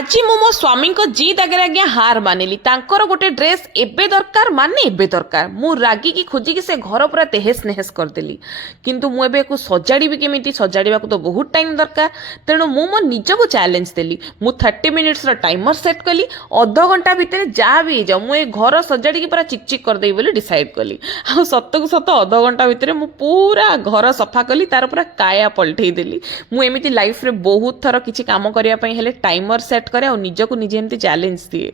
आज मु मो स्वामी को जीत आगे आज्ञा हार मानिली तांकर गोटे ड्रेस एबे दरकार माने एबे दरकार मु रागी की खोजी कि से घर पूरा तेहेस नेहेस करदेली किंतु मु एबे को सजाड़ी केमिति सजाड़ा तो बहुत टाइम दरकार तेणु मु मो निज को चैलेंज देली मु 30 मिनिट्स रो टाइमर सेट कली अध घंटा भितर जहाँ भी जाऊ मु घर सजाड़ी पूरा चिकचिक करदेवी बोली डिसाइड कली आ सत को सत अध घंटा भितर मु पूरा घर सफा कली तार पूरा काया पलटई देली मु एमिति लाइफ रे बहुत थर किछि काम करिया पई हेले टाइमर सेट करे और निजको निजे एमती चैलेंज दिए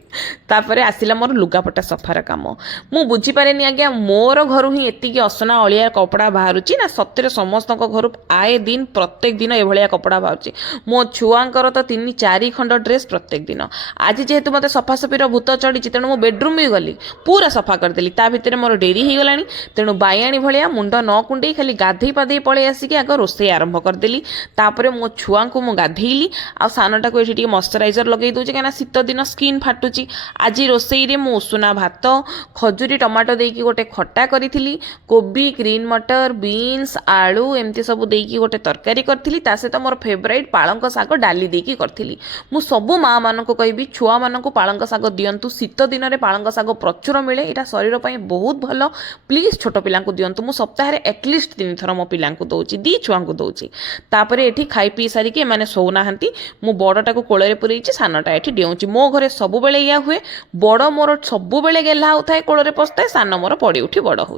तापर आसिला मोर लुगापटा सफार कम मु बुझीपारे आज्ञा मोर घर ही एतिकी असना अलिया कपड़ा बाहर ना सत्य समस्त घर आए दिन प्रत्येक दिन एभलिया कपड़ा बाहर मो छुआंकर तो 3-4 खंड ड्रेस प्रत्येक दिन आज जेहेतु मत सफासफीर भूत चढ़ी तेणु मो बेडरूम भी गली पूरा सफा करदेली ता भितर मोर डेरी हो गलानी तेणु बायाणी भाया मुंड न कुंडे खाली गाधई पाधई पलि आसिक आग रोषे आरंभ करदेली तापर मो छुआ को मु गाधेली आ सानटा को ये मॉइस्चराइजर लगे दूचे कहीं शीत दिन स्किन फाटुची आज रोसई मु उषुना भात खजुरी टमाटो देकी गोटे खट्टा करी कोबी ग्रीन मटर बीन्स आलू एमती सब देकी गोटे तरकारी करी सहित मोर फेवराइट पालंक शाग डाली देकी करी मु सबु माँ मान कहबी छुआ मान पालंक शाग दिंतु शीत दिन में पालंक शाग प्रचुर मिले यहाँ शरीर पर बहुत भल प्लीज छोट पिला दिंतु मु सप्ताह एटलिस्ट 3 थर मो पिला दूची 2 छुआ को दूची तापर ये खाई पी सारिकी मैंने शोना मु बड़टा को कोल पूरी सानटा ये डेउची मो घरे सबुबले या हुए बड़ मोर सबुबले गेला होता है कोल पशे सान मोर पड़ी उठी बड़ हो।